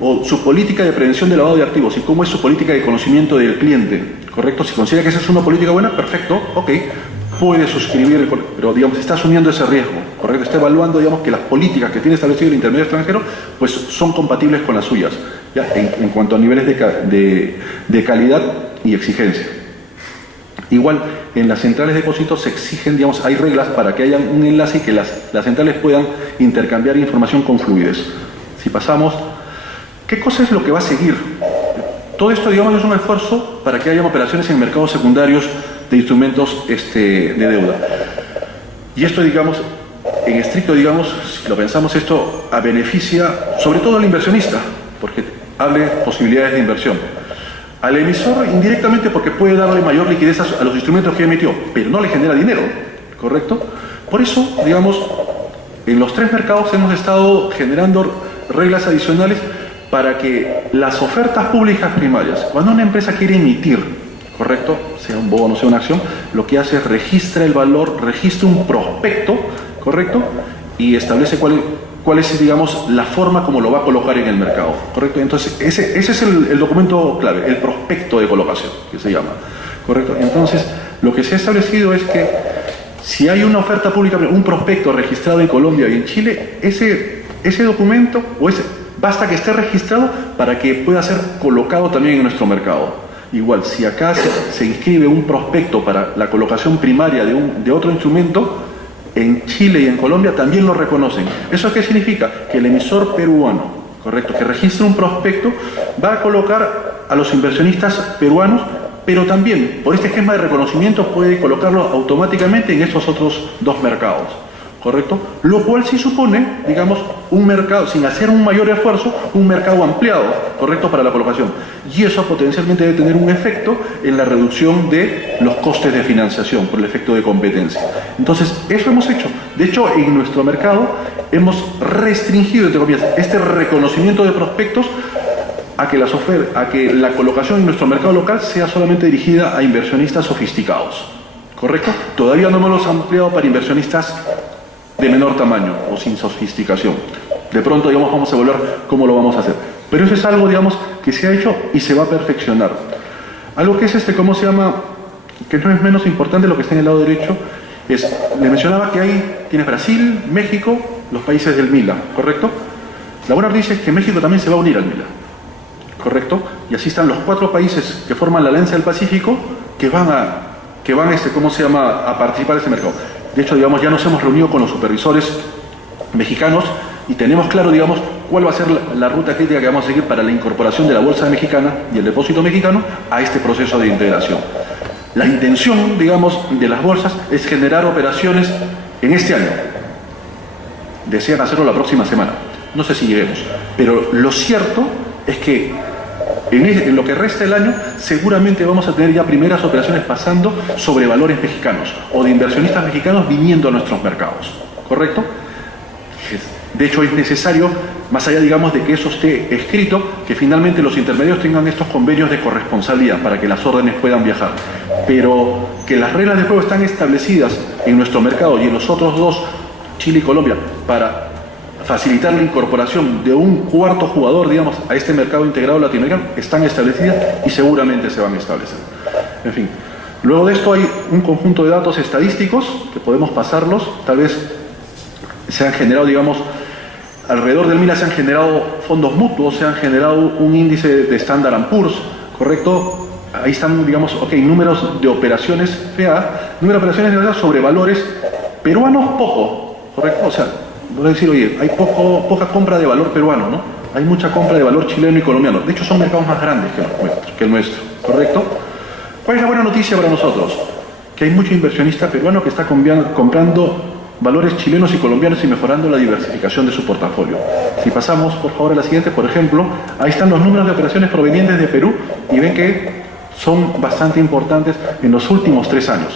o su política de prevención de lavado de activos y cómo es su política de conocimiento del cliente, ¿correcto? Si considera que esa es una política buena, perfecto, ok, puede suscribir, pero digamos, está asumiendo ese riesgo, ¿correcto? Está evaluando, digamos, que las políticas que tiene establecido el intermediario extranjero, pues son compatibles con las suyas, ¿ya? En cuanto a niveles de calidad y exigencia. Igual, en las centrales de depósitos se exigen, digamos, hay reglas para que haya un enlace y que las centrales puedan intercambiar información con fluidez. Si pasamos, ¿qué cosa es lo que va a seguir? Todo esto, digamos, es un esfuerzo para que haya operaciones en mercados secundarios de instrumentos de deuda. Y esto, digamos, en estricto, digamos, si lo pensamos, esto beneficia sobre todo al inversionista, porque abre posibilidades de inversión. Al emisor indirectamente porque puede darle mayor liquidez a los instrumentos que emitió, pero no le genera dinero, ¿correcto? Por eso, digamos, en los tres mercados hemos estado generando reglas adicionales para que las ofertas públicas primarias, cuando una empresa quiere emitir, ¿correcto? Sea un bono, sea una acción, lo que hace es registra el valor, registra un prospecto, ¿correcto? Y establece cuál es, digamos, la forma como lo va a colocar en el mercado, ¿correcto? Entonces, ese es el documento clave, el prospecto de colocación, que se llama, ¿correcto? Entonces, lo que se ha establecido es que si hay una oferta pública, un prospecto registrado en Colombia y en Chile, ese documento, basta que esté registrado para que pueda ser colocado también en nuestro mercado. Igual, si acá se inscribe un prospecto para la colocación primaria de otro instrumento, en Chile y en Colombia también lo reconocen. ¿Eso qué significa? Que el emisor peruano, ¿correcto?, que registre un prospecto, va a colocar a los inversionistas peruanos, pero también, por este esquema de reconocimiento, puede colocarlo automáticamente en esos otros dos mercados, ¿correcto? Lo cual sí supone, digamos, un mercado, sin hacer un mayor esfuerzo, un mercado ampliado, ¿correcto?, para la colocación. Y eso potencialmente debe tener un efecto en la reducción de los costes de financiación por el efecto de competencia. Entonces, eso hemos hecho. De hecho, en nuestro mercado hemos restringido, entre comillas, este reconocimiento de prospectos a que la colocación en nuestro mercado local sea solamente dirigida a inversionistas sofisticados, ¿correcto? Todavía no hemos ampliado para inversionistas de menor tamaño o sin sofisticación. De pronto, digamos, vamos a evaluar cómo lo vamos a hacer. Pero eso es algo, digamos, que se ha hecho y se va a perfeccionar. Algo que es ¿cómo se llama? Que no es menos importante lo que está en el lado derecho, le mencionaba que tienes Brasil, México, los países del MILA, ¿correcto? La buena noticia es que México también se va a unir al MILA, ¿correcto? Y así están los 4 países que forman la Alianza del Pacífico que van ¿cómo se llama?, a participar de este mercado. De hecho, digamos, ya nos hemos reunido con los supervisores mexicanos y tenemos claro, digamos, cuál va a ser la ruta crítica que vamos a seguir para la incorporación de la Bolsa Mexicana y el depósito mexicano a este proceso de integración. La intención, digamos, de las bolsas es generar operaciones en este año. Desean hacerlo la próxima semana. No sé si lleguemos. Pero lo cierto es que en lo que resta del año seguramente vamos a tener ya primeras operaciones pasando sobre valores mexicanos o de inversionistas mexicanos viniendo a nuestros mercados, ¿correcto? De hecho es necesario, más allá, digamos, de que eso esté escrito, que finalmente los intermediarios tengan estos convenios de corresponsabilidad para que las órdenes puedan viajar, pero que las reglas de juego están establecidas en nuestro mercado y en los otros dos, Chile y Colombia, para facilitar la incorporación de un cuarto jugador, digamos, a este mercado integrado latinoamericano, están establecidas y seguramente se van a establecer. En fin, luego de esto hay un conjunto de datos estadísticos que podemos pasarlos. Tal vez se han generado, digamos, alrededor del MILA se han generado fondos mutuos, se han generado un índice de Standard & Poor's, ¿correcto? Ahí están, digamos, números de operaciones FEA, número de operaciones sobre valores peruanos poco, ¿correcto? O sea, voy a decir, oye, hay poca compra de valor peruano, ¿no? Hay mucha compra de valor chileno y colombiano. De hecho, son mercados más grandes que el nuestro, ¿correcto? ¿Cuál es la buena noticia para nosotros? Que hay mucho inversionista peruano que está comprando valores chilenos y colombianos y mejorando la diversificación de su portafolio. Si pasamos, por favor, a la siguiente, por ejemplo, ahí están los números de operaciones provenientes de Perú y ven que son bastante importantes en los últimos 3 años.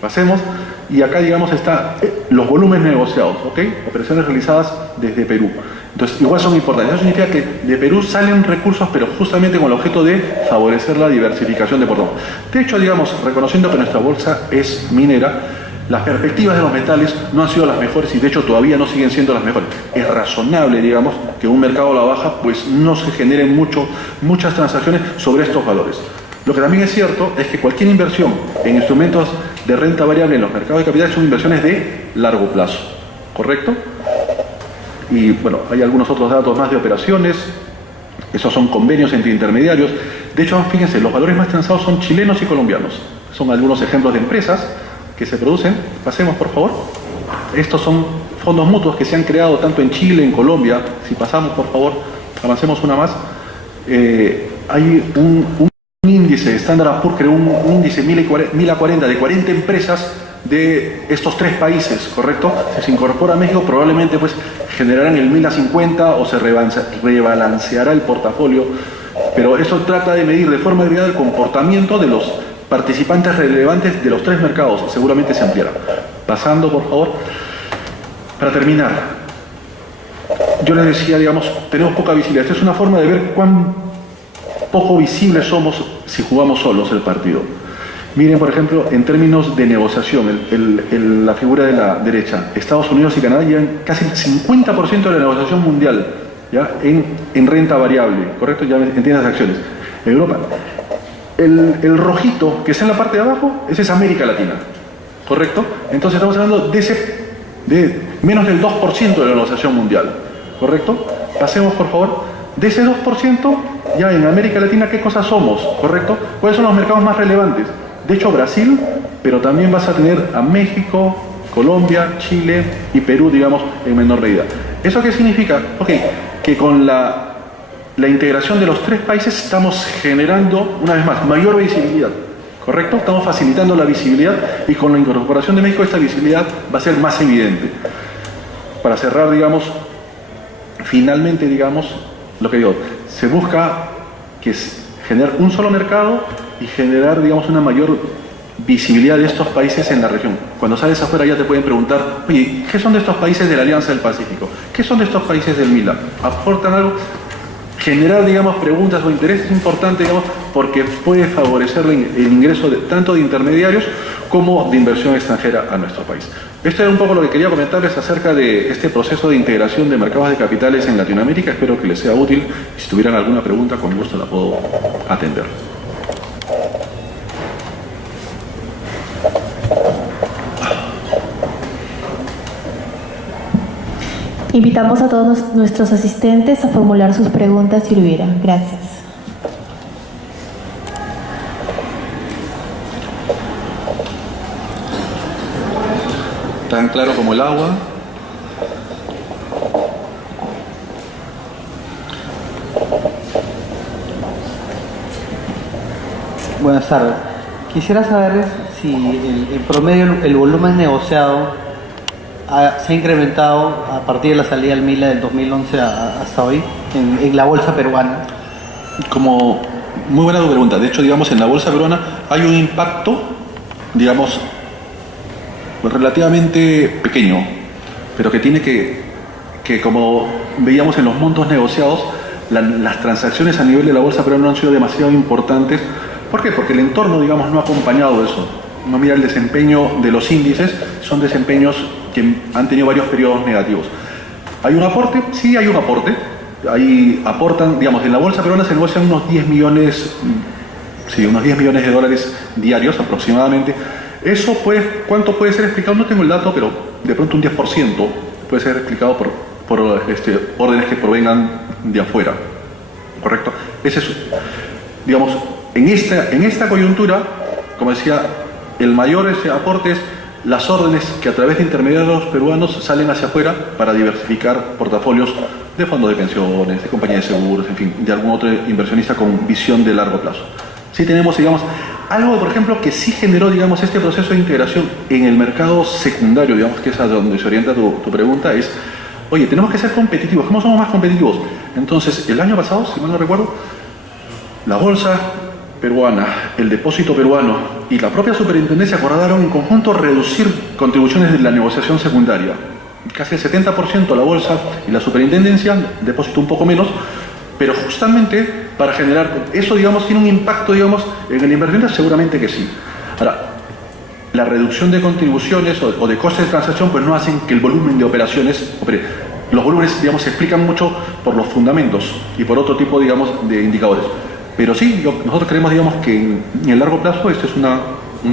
Pasemos. Y acá, digamos, están los volúmenes negociados, ¿ok? Operaciones realizadas desde Perú. Entonces, igual son importantes. Eso significa que de Perú salen recursos, pero justamente con el objeto de favorecer la diversificación de portafolios. De hecho, digamos, reconociendo que nuestra bolsa es minera, las perspectivas de los metales no han sido las mejores y de hecho todavía no siguen siendo las mejores. Es razonable, digamos, que un mercado a la baja pues no se generen muchas transacciones sobre estos valores. Lo que también es cierto es que cualquier inversión en instrumentos de renta variable en los mercados de capitales son inversiones de largo plazo, ¿correcto? Y bueno, hay algunos otros datos más de operaciones, esos son convenios entre intermediarios. De hecho, fíjense, los valores más transados son chilenos y colombianos. Son algunos ejemplos de empresas que se producen. Pasemos, por favor. Estos son fondos mutuos que se han creado tanto en Chile, en Colombia. Si pasamos, por favor, avancemos una más. Hay un índice, Standard & Poor's creó un índice 1040 de 40 empresas de estos tres países, ¿correcto? Si se incorpora a México, probablemente pues generarán el 1050 o se rebalanceará el portafolio, pero esto trata de medir de forma agregada el comportamiento de los participantes relevantes de los tres mercados, seguramente se ampliará. Pasando, por favor. Para terminar, yo les decía, digamos, tenemos poca visibilidad. Esta es una forma de ver cuán poco visibles somos si jugamos solos el partido. Miren, por ejemplo, en términos de negociación, la figura de la derecha, Estados Unidos y Canadá llevan casi el 50% de la negociación mundial, ¿ya? En renta variable, ¿correcto? Ya entiendes las acciones. Europa. El rojito que está en la parte de abajo, ese es América Latina, ¿correcto? Entonces estamos hablando de menos del 2% de la negociación mundial, ¿correcto? Pasemos, por favor. De ese 2%, ya en América Latina, ¿qué cosas somos? ¿Correcto? ¿Cuáles son los mercados más relevantes? De hecho, Brasil, pero también vas a tener a México, Colombia, Chile y Perú, digamos, en menor medida. ¿Eso qué significa? Ok, que con la integración de los tres países estamos generando, una vez más, mayor visibilidad, ¿correcto? Estamos facilitando la visibilidad y con la incorporación de México esta visibilidad va a ser más evidente. Para cerrar, digamos, finalmente, digamos, lo que digo, se busca que generar un solo mercado y generar, digamos, una mayor visibilidad de estos países en la región. Cuando sales afuera ya te pueden preguntar, oye, ¿qué son de estos países de la Alianza del Pacífico? ¿Qué son de estos países del MILA? ¿Aportan algo? Generar, digamos, preguntas o interés es importante, digamos, porque puede favorecer el ingreso tanto de intermediarios como de inversión extranjera a nuestro país. Esto era un poco lo que quería comentarles acerca de este proceso de integración de mercados de capitales en Latinoamérica. Espero que les sea útil y si tuvieran alguna pregunta, con gusto la puedo atender. Invitamos a todos nuestros asistentes a formular sus preguntas si lo hubiera. Gracias. Tan claro como el agua. Buenas tardes. Quisiera saber si en promedio el volumen negociado se ha incrementado a partir de la salida del MILA del 2011 hasta hoy en la bolsa peruana. Como muy buena tu pregunta. De hecho, digamos, en la bolsa peruana hay un impacto, digamos, relativamente pequeño, pero que tiene que como veíamos en los montos negociados, las transacciones a nivel de la bolsa peruana no han sido demasiado importantes. ¿Por qué? Porque el entorno, digamos, no ha acompañado eso. No mira el desempeño de los índices, son desempeños que han tenido varios periodos negativos. ¿Hay un aporte? Sí, hay un aporte. Ahí aportan, digamos, en la bolsa peruana se negocian unos 10 millones, sí, unos 10 millones de dólares diarios aproximadamente. Eso puede, ¿cuánto puede ser explicado? No tengo el dato, pero de pronto un 10% puede ser explicado por órdenes que provengan de afuera. ¿Correcto? Ese es, digamos, en esta coyuntura, como decía, el mayor aporte es las órdenes que a través de intermediarios peruanos salen hacia afuera para diversificar portafolios de fondos de pensiones, de compañías de seguros, en fin, de algún otro inversionista con visión de largo plazo. Sí tenemos, digamos, algo, por ejemplo, que sí generó, digamos, este proceso de integración en el mercado secundario, digamos, que es a donde se orienta tu pregunta, es, oye, tenemos que ser competitivos. ¿Cómo somos más competitivos? Entonces, el año pasado, si mal no recuerdo, la bolsa peruana, el depósito peruano y la propia superintendencia acordaron en conjunto reducir contribuciones de la negociación secundaria. casi el 70% la bolsa y la superintendencia, depósito un poco menos, pero justamente para generar, eso digamos tiene un impacto digamos en el inversionista, seguramente que sí. Ahora, la reducción de contribuciones o de costes de transacción pues no hacen que el volumen de operaciones opere. Los volúmenes digamos se explican mucho por los fundamentos y por otro tipo digamos de indicadores. Pero sí, nosotros creemos digamos que en el largo plazo esta es una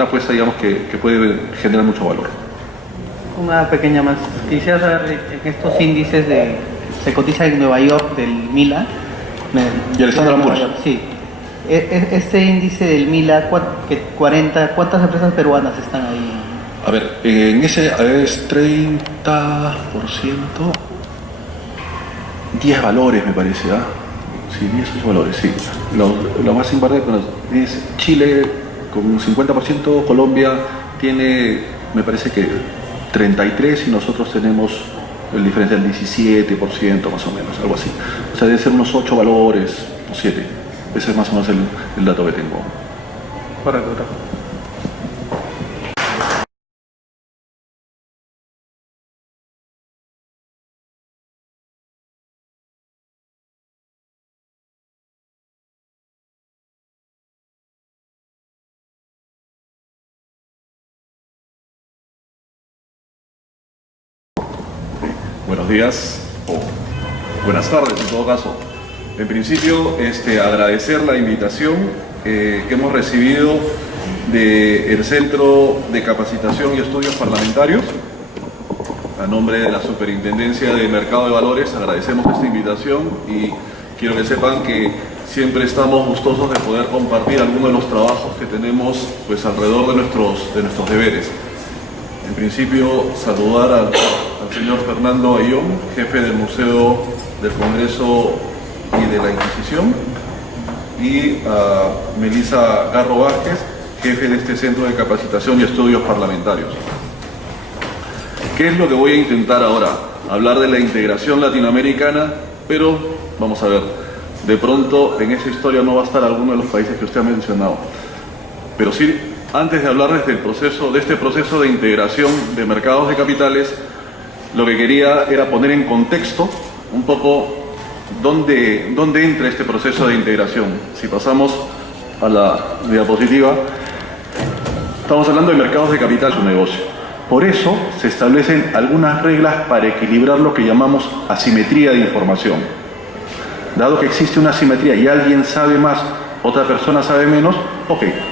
apuesta digamos que puede generar mucho valor. Una pequeña más. Quisiera saber en estos índices se cotiza en Nueva York del MILA. ¿Y el Standard & Poor's? Sí. Este índice del MILA, ¿cuántas empresas peruanas están ahí? A ver, en ese es 30%, 10 valores me parece, ¿ah? Sí, 10 valores, sí. Lo más importante es Chile con un 50%, Colombia tiene, me parece que 33% y nosotros tenemos el diferencial 17% más o menos, algo así. O sea, debe ser unos 8 valores o 7. Ese es más o menos el dato que tengo. Correcto. Buenos días o buenas tardes en todo caso. En principio, agradecer la invitación que hemos recibido del Centro de Capacitación y Estudios Parlamentarios. A nombre de la Superintendencia de Mercado de Valores agradecemos esta invitación y quiero que sepan que siempre estamos gustosos de poder compartir algunos de los trabajos que tenemos pues alrededor de nuestros deberes. En principio, saludar al señor Fernando Ayón, jefe del Museo del Congreso y de la Inquisición, y a Melissa Garro Vázquez, jefe de este Centro de Capacitación y Estudios Parlamentarios. ¿Qué es lo que voy a intentar ahora? Hablar de la integración latinoamericana, pero vamos a ver, de pronto en esa historia no va a estar alguno de los países que usted ha mencionado, pero sí. Antes de hablarles de este proceso de integración de mercados de capitales, lo que quería era poner en contexto un poco dónde entra este proceso de integración. Si pasamos a la diapositiva, estamos hablando de mercados de capital, su negocio. Por eso se establecen algunas reglas para equilibrar lo que llamamos asimetría de información. Dado que existe una asimetría y alguien sabe más, otra persona sabe menos,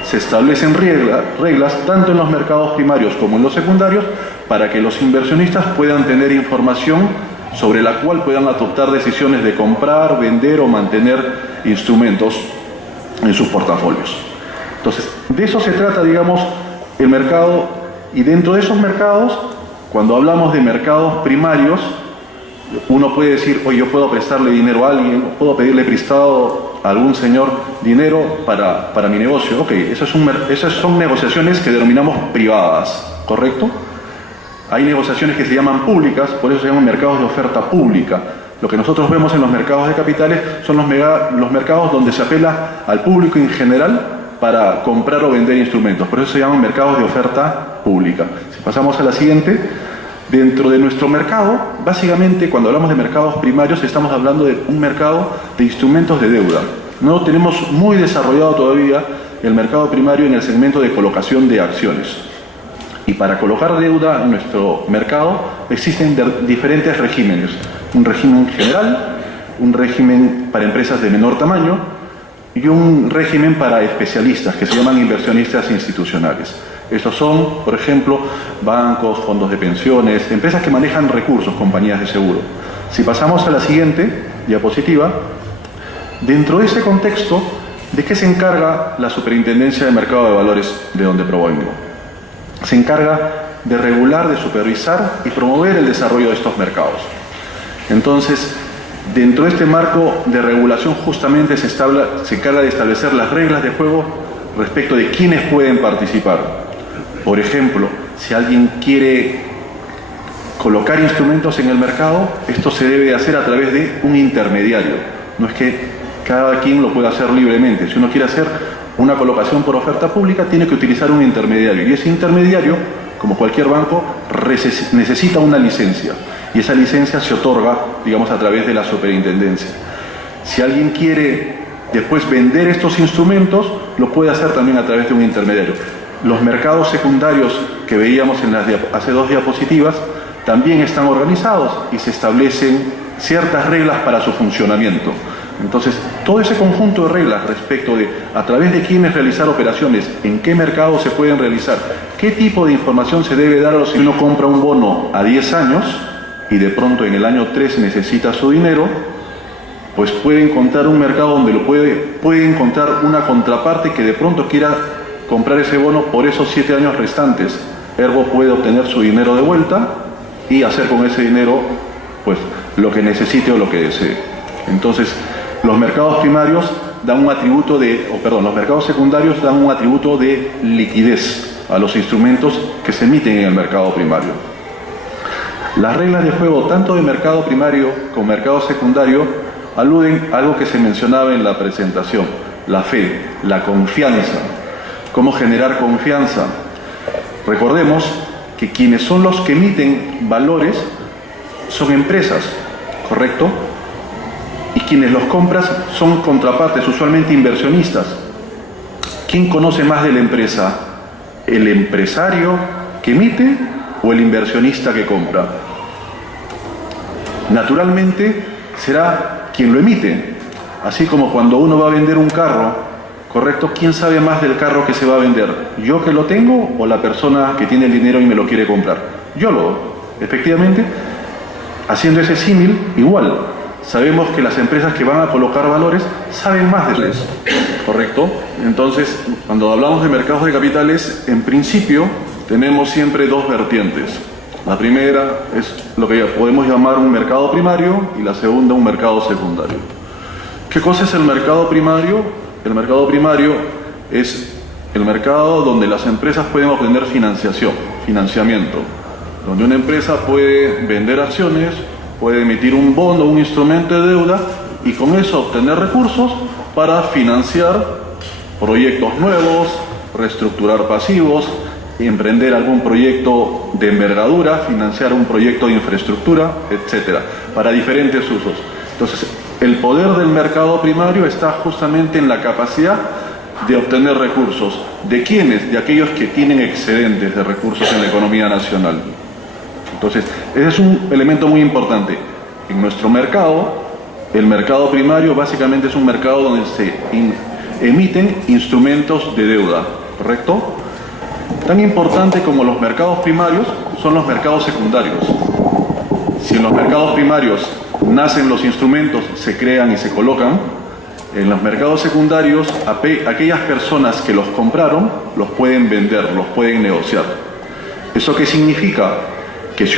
se establecen reglas tanto en los mercados primarios como en los secundarios para que los inversionistas puedan tener información sobre la cual puedan adoptar decisiones de comprar, vender o mantener instrumentos en sus portafolios. Entonces, de eso se trata, digamos, el mercado, y dentro de esos mercados, cuando hablamos de mercados primarios, uno puede decir, oye, yo puedo prestarle dinero a alguien, puedo pedirle prestado a algún señor dinero para mi negocio. Esas son negociaciones que denominamos privadas, ¿correcto? Hay negociaciones que se llaman públicas, por eso se llaman mercados de oferta pública. Lo que nosotros vemos en los mercados de capitales son los mercados donde se apela al público en general para comprar o vender instrumentos. Por eso se llaman mercados de oferta pública. Si pasamos a la siguiente, dentro de nuestro mercado, básicamente cuando hablamos de mercados primarios estamos hablando de un mercado de instrumentos de deuda. No tenemos muy desarrollado todavía el mercado primario en el segmento de colocación de acciones. Y para colocar deuda en nuestro mercado existen diferentes regímenes. Un régimen general, un régimen para empresas de menor tamaño y un régimen para especialistas que se llaman inversionistas institucionales. Estos son, por ejemplo, bancos, fondos de pensiones, empresas que manejan recursos, compañías de seguro. Si pasamos a la siguiente diapositiva, dentro de ese contexto, ¿de qué se encarga la Superintendencia de Mercado de Valores de donde provengo? Se encarga de regular, de supervisar y promover el desarrollo de estos mercados. Entonces, dentro de este marco de regulación justamente se encarga de establecer las reglas de juego respecto de quiénes pueden participar. Por ejemplo, si alguien quiere colocar instrumentos en el mercado, esto se debe hacer a través de un intermediario. No es que cada quien lo pueda hacer libremente. Si uno quiere hacer una colocación por oferta pública, tiene que utilizar un intermediario. Y ese intermediario como cualquier banco, necesita una licencia. Y esa licencia se otorga, digamos, a través de la superintendencia. Si alguien quiere después vender estos instrumentos, lo puede hacer también a través de un intermediario. Los mercados secundarios que veíamos en hace 2 diapositivas también están organizados y se establecen ciertas reglas para su funcionamiento. Entonces, todo ese conjunto de reglas respecto de a través de quiénes realizar operaciones, en qué mercado se pueden realizar, qué tipo de información se debe dar a los si uno compra un bono a 10 años y de pronto en el año 3 necesita su dinero, pues puede encontrar un mercado donde puede encontrar una contraparte que de pronto quiera comprar ese bono por esos 7 años restantes. Ergo puede obtener su dinero de vuelta y hacer con ese dinero pues lo que necesite o lo que desee. Entonces, los mercados primarios dan un atributo los mercados secundarios dan un atributo de liquidez a los instrumentos que se emiten en el mercado primario. Las reglas de juego tanto de mercado primario como mercado secundario aluden a algo que se mencionaba en la presentación: la fe, la confianza. ¿Cómo generar confianza? Recordemos que quienes son los que emiten valores son empresas, ¿correcto? Y quienes los compran son contrapartes, usualmente inversionistas. ¿Quién conoce más de la empresa? ¿El empresario que emite o el inversionista que compra? Naturalmente será quien lo emite. Así como cuando uno va a vender un carro, ¿correcto? ¿Quién sabe más del carro que se va a vender? ¿Yo que lo tengo o la persona que tiene el dinero y me lo quiere comprar? Efectivamente, haciendo ese símil, igual. Sabemos que las empresas que van a colocar valores saben más de eso, ¿correcto? Entonces, cuando hablamos de mercados de capitales, en principio tenemos siempre 2 vertientes. La primera es lo que podemos llamar un mercado primario y la segunda un mercado secundario. ¿Qué cosa es el mercado primario? El mercado primario es el mercado donde las empresas pueden obtener financiamiento, donde una empresa puede vender acciones, puede emitir un bono, un instrumento de deuda y con eso obtener recursos para financiar proyectos nuevos, reestructurar pasivos, emprender algún proyecto de envergadura, financiar un proyecto de infraestructura, etcétera, para diferentes usos. Entonces, el poder del mercado primario está justamente en la capacidad de obtener recursos. ¿De quiénes? De aquellos que tienen excedentes de recursos en la economía nacional. Entonces, ese es un elemento muy importante. En nuestro mercado, el mercado primario básicamente es un mercado donde se emiten instrumentos de deuda, ¿correcto? Tan importante como los mercados primarios son los mercados secundarios. Si en los mercados primarios nacen los instrumentos, se crean y se colocan, en los mercados secundarios aquellas personas que los compraron los pueden vender, los pueden negociar. ¿Eso qué significa? Que si